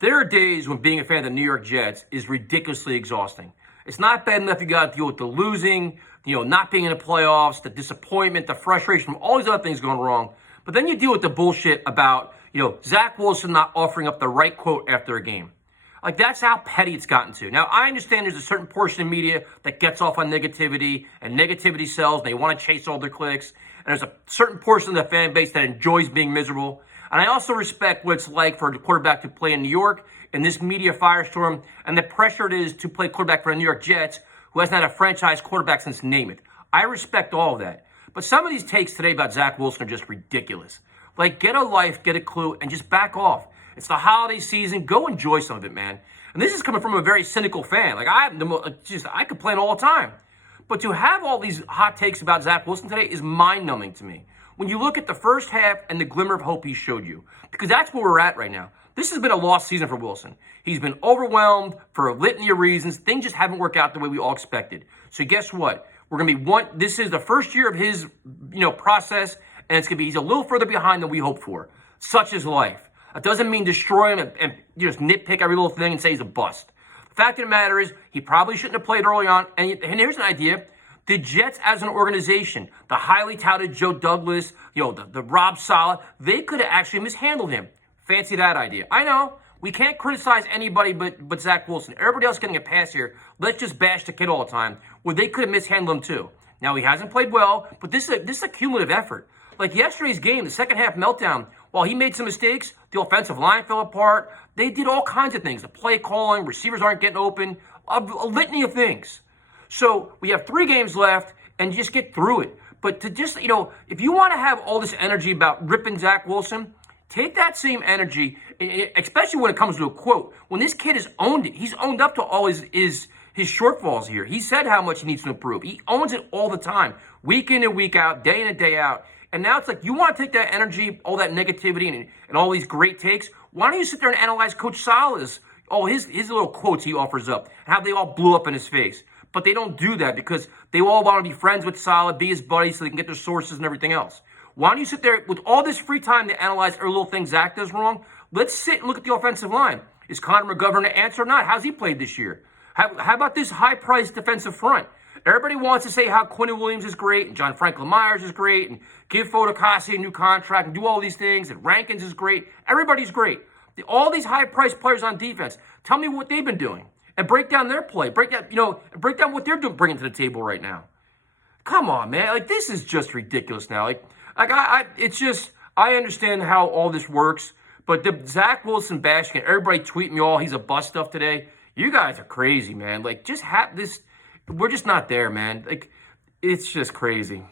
There are days when being a fan of the New York Jets is ridiculously exhausting. It's not bad enough you got to deal with the losing, not being in the playoffs, the disappointment, the frustration from all these other things going wrong. But then you deal with the bullshit about, Zach Wilson not offering up the right quote after a game. Like, that's how petty it's gotten to. Now, I understand there's a certain portion of media that gets off on negativity, and negativity sells, and they want to chase all their clicks. And there's a certain portion of the fan base that enjoys being miserable. And I also respect what it's like for a quarterback to play in New York in this media firestorm and the pressure it is to play quarterback for the New York Jets, who hasn't had a franchise quarterback since name it. I respect all of that. But some of these takes today about Zach Wilson are just ridiculous. Like, get a life, get a clue, and just back off. It's the holiday season. Go enjoy some of it, man. And this is coming from a very cynical fan. Like, I complain all the time. But to have all these hot takes about Zach Wilson today is mind-numbing to me. When you look at the first half and the glimmer of hope he showed you, because that's where we're at right now. This has been a lost season for Wilson. He's been overwhelmed for a litany of reasons. Things just haven't worked out the way we all expected. So guess what? We're going to be this is the first year of his, process, and it's going to be, he's a little further behind than we hoped for. Such is life. That doesn't mean destroy him and just nitpick every little thing and say he's a bust. The fact of the matter is, he probably shouldn't have played early on. And here's an idea. The Jets as an organization, the highly touted Joe Douglas, the Rob Saleh, they could have actually mishandled him. Fancy that idea. I know. We can't criticize anybody but Zach Wilson. Everybody else getting a pass here. Let's just bash the kid all the time. Well, they could have mishandled him too. Now, he hasn't played well, but this is a cumulative effort. Like yesterday's game, the second half meltdown, while he made some mistakes, the offensive line fell apart. They did all kinds of things. The play calling, receivers aren't getting open, a litany of things. So we have 3 games left, and just get through it. But to just, if you want to have all this energy about ripping Zach Wilson, take that same energy, especially when it comes to a quote. When this kid has owned it, he's owned up to all his shortfalls here. He said how much he needs to improve. He owns it all the time, week in and week out, day in and day out. And now it's like, you want to take that energy, all that negativity, and all these great takes. Why don't you sit there and analyze Coach Saleh's, his little quotes he offers up, and how they all blew up in his face. But they don't do that because they all want to be friends with Saleh, be his buddies so they can get their sources and everything else. Why don't you sit there with all this free time to analyze every little thing Zach does wrong? Let's sit and look at the offensive line. Is Connor McGovern an answer or not? How's he played this year? How about this high-priced defensive front? Everybody wants to say how Quinn Williams is great and John Franklin Myers is great and give Fodokasi a new contract and do all these things and Rankins is great. Everybody's great. All these high-priced players on defense, tell me what they've been doing. And break down their play. Break down what they're bringing to the table right now. Come on, man. Like, this is just ridiculous now. I understand how all this works, but the Zach Wilson bashing and everybody tweeting me all he's a bust stuff today. You guys are crazy, man. Like, just have this. We're just not there, man. Like, it's just crazy.